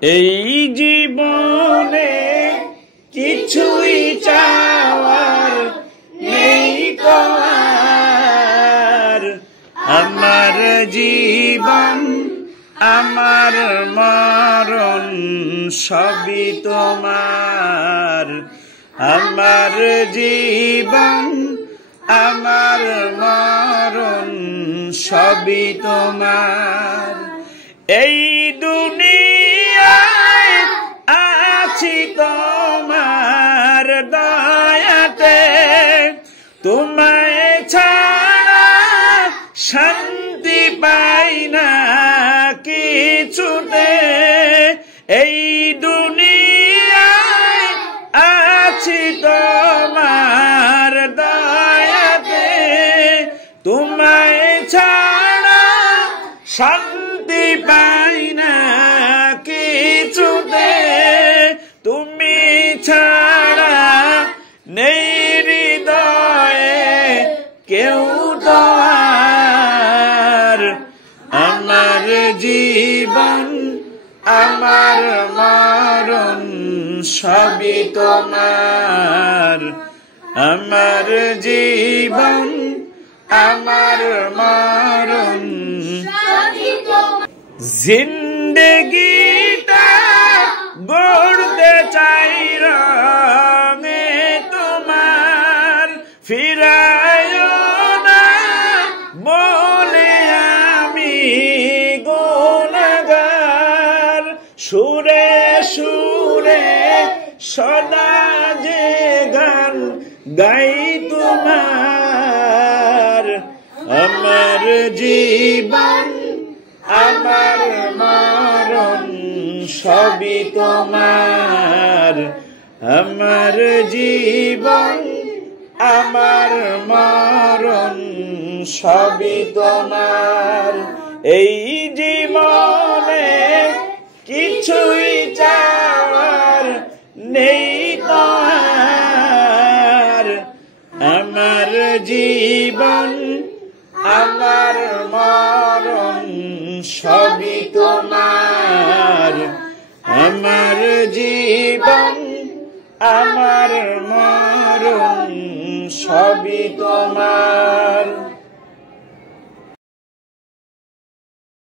এই জীবনে কিছুই চাওয়ার নেই তো আর। আমার জীবন আমার মরণ সবই তোমার। আমার জীবন আমার মরণ সবই তোমার। এই দুনিয়ায় আছি তোমার দয়াতে, তোমায় ছাড়া শান্তি পাই না কিছুতে। এই দুনিয়ায় আছি তোমার দয়াতে, তোমায় ছাড়া শান্তি পাই না কিছুতে। তুমি ছাড়া নেই হৃদয়ে কেউ তো আর। আমার জীবন আমার মরণ সবই তোমার। আমার জীবন আমার মরণ জিন্দেগিটা গড়তে চাই রঙে তোমার। ফিরায়ো না বলে আমি গুনাহগার, সুরে সুরে সদা যে গান গাই তোমার। আমার জীবন আমার মরণ সবই তোমার। আমার জীবন আমার মরণ সবই তোমার। এই জীবনে কিছুই চাওয়ার নেই তো আর। আমার জীবন আমার মরণ সবই তোমার। আমার জীবন আমার মরণ সবই তোমার।